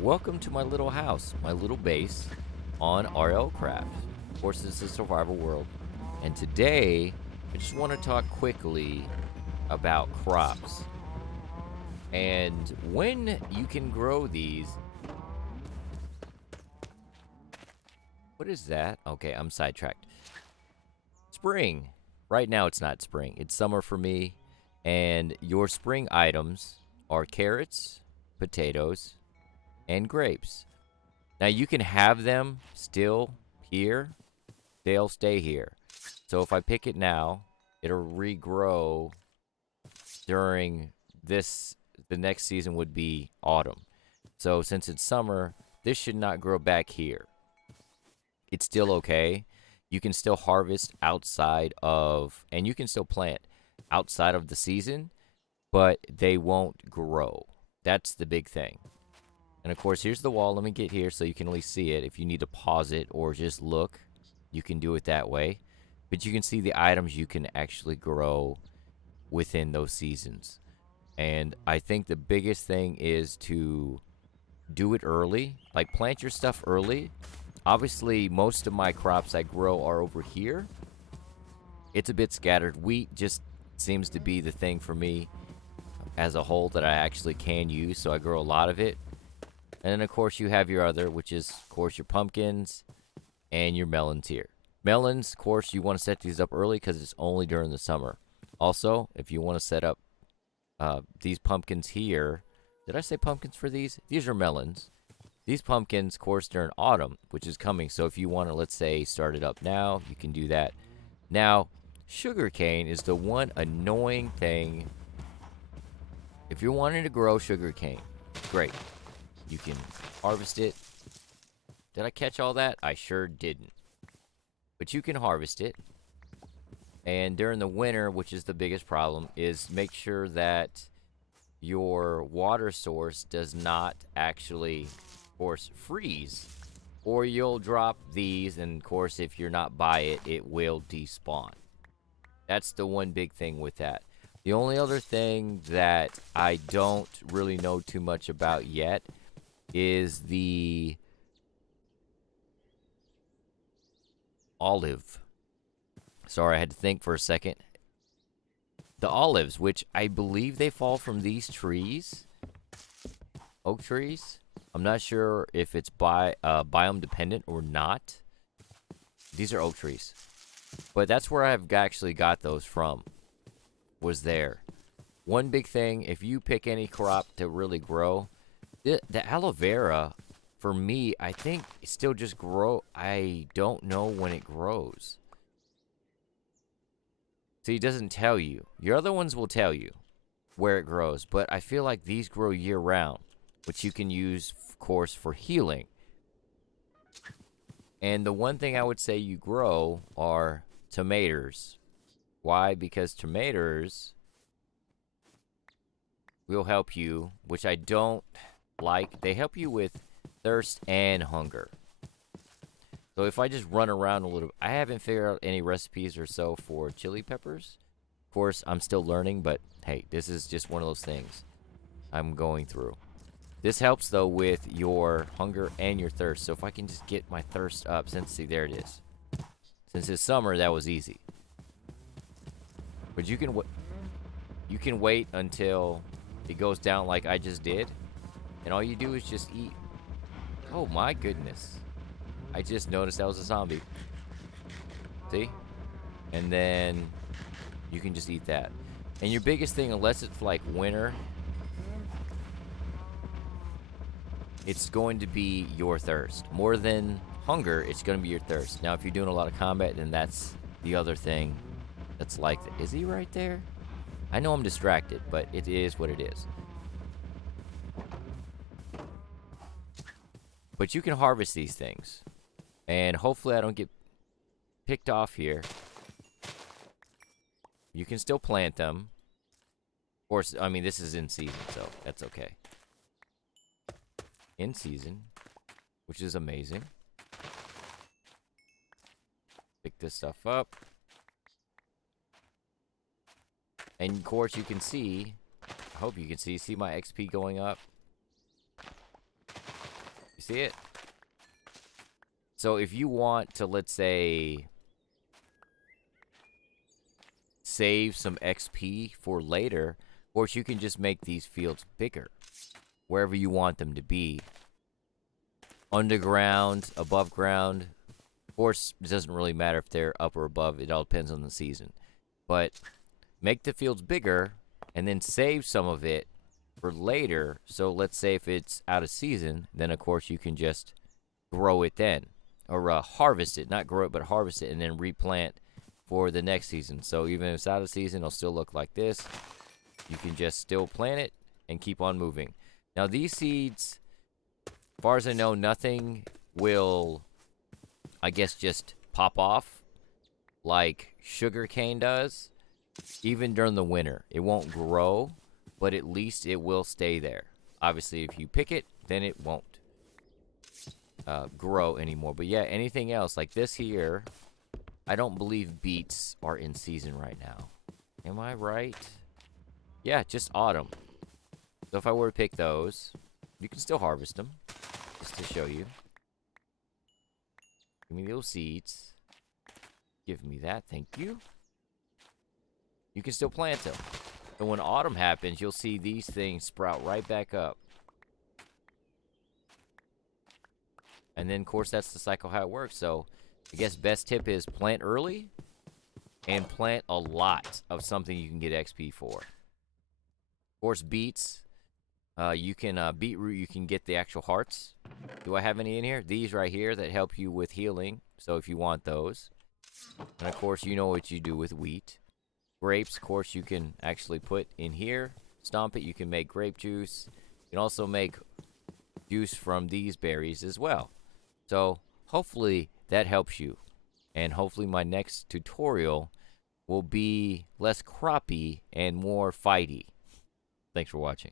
Welcome to my little house, my little base on RLCraft. Of course, this is a survival world. And today, I just want to talk quickly about crops. And when you can grow these. What is that? Okay, I'm sidetracked. Spring. Right now, it's not spring, it's summer for me. And your spring items are carrots, potatoes, and grapes. Now you can have them still here. They'll stay here. So if I pick it now, it'll regrow during this. The next season would be autumn. So since it's summer, this should not grow back here. It's still okay. You can still harvest outside of, and you can still plant outside of the season, but they won't grow. That's the big thing. And of course, here's the wall. Let me get here so you can at least see it. If you need to pause it or just look, you can do it that way. But you can see the items you can actually grow within those seasons. And I think the biggest thing is to do it early. Like, plant your stuff early. Obviously, most of my crops I grow are over here. It's a bit scattered. Wheat just seems to be the thing for me as a whole that I actually can use. So I grow a lot of it. And then, of course, you have your other, which is, of course, your pumpkins and your melons here. Melons, of course, you want to set these up early because it's only during the summer. Also, if you want to set up these pumpkins here. Did I say pumpkins for these? These are melons. These pumpkins, of course, during autumn, which is coming. So if you want to, let's say, start it up now, you can do that. Now, sugarcane is the one annoying thing. If you're wanting to grow sugarcane, great. You can harvest it. Did I catch all that? I sure didn't. But you can harvest it. And during the winter, which is the biggest problem, is make sure that your water source does not actually, of course, freeze. Or you'll drop these, and of course, if you're not by it, it will despawn. That's the one big thing with that. The only other thing that I don't really know too much about yet is the olive. Sorry, I had to think for a second. The olives, which I believe they fall from these trees, oak trees. I'm not sure if it's biome dependent or not. These are oak trees, but that's where I've actually got those from. Was there one big thing? If you pick any crop to really grow, the aloe vera, for me, I think it still just grow. I don't know when it grows. See, it doesn't tell you. Your other ones will tell you where it grows, but I feel like these grow year-round, which you can use, of course, for healing. And the one thing I would say you grow are tomatoes. Why? Because tomatoes will help you, which I don't like. They help you with thirst and hunger. So if I just run around a little, I haven't figured out any recipes or so for chili peppers. Of course, I'm still learning, but hey, this is just one of those things I'm going through. This helps, though, with your hunger and your thirst. So if I can just get my thirst up, see, there it is. Since it's summer, that was easy. But you can wait until it goes down like I just did. And all you do is just eat. Oh, my goodness. I just noticed that was a zombie. See? And then you can just eat that. And your biggest thing, unless it's like winter, it's going to be your thirst. More than hunger, it's going to be your thirst. Now, if you're doing a lot of combat, then that's the other thing that's like that. Is he right there? I know I'm distracted, but it is what it is. But you can harvest these things. And hopefully I don't get picked off here. You can still plant them. Of course, I mean, this is in season, so that's okay. In season, which is amazing. Pick this stuff up. And of course you can see, I hope you can see my XP going up. You see it? So if you want to, let's say, save some XP for later, of course, you can just make these fields bigger, wherever you want them to be. Underground, above ground. Of course, it doesn't really matter if they're up or above. It all depends on the season. But make the fields bigger and then save some of it for later. So let's say if it's out of season, then of course you can just grow it then. Or harvest it. Not grow it, but harvest it and then replant for the next season. So even if it's out of season, it'll still look like this. You can just still plant it and keep on moving. Now these seeds, as far as I know, nothing will, I guess, just pop off like sugarcane does. Even during the winter, it won't grow, but at least it will stay there. Obviously, if you pick it, then it won't grow anymore. But yeah, anything else like this here, I don't believe beets are in season right now. Am I right? Yeah, just autumn. So if I were to pick those, you can still harvest them, just to show you. Give me those seeds. Give me that, thank you. You can still plant them. And when autumn happens, you'll see these things sprout right back up. And then, of course, that's the cycle how it works. So, I guess best tip is plant early and plant a lot of something you can get XP for. Of course, beets. You can, beetroot, you can get the actual hearts. Do I have any in here? These right here that help you with healing. So, if you want those. And, of course, you know what you do with wheat. Grapes, of course, you can actually put in here. Stomp it. You can make grape juice. You can also make juice from these berries as well. So, hopefully that helps you. And hopefully my next tutorial will be less croppy and more fighty. Thanks for watching.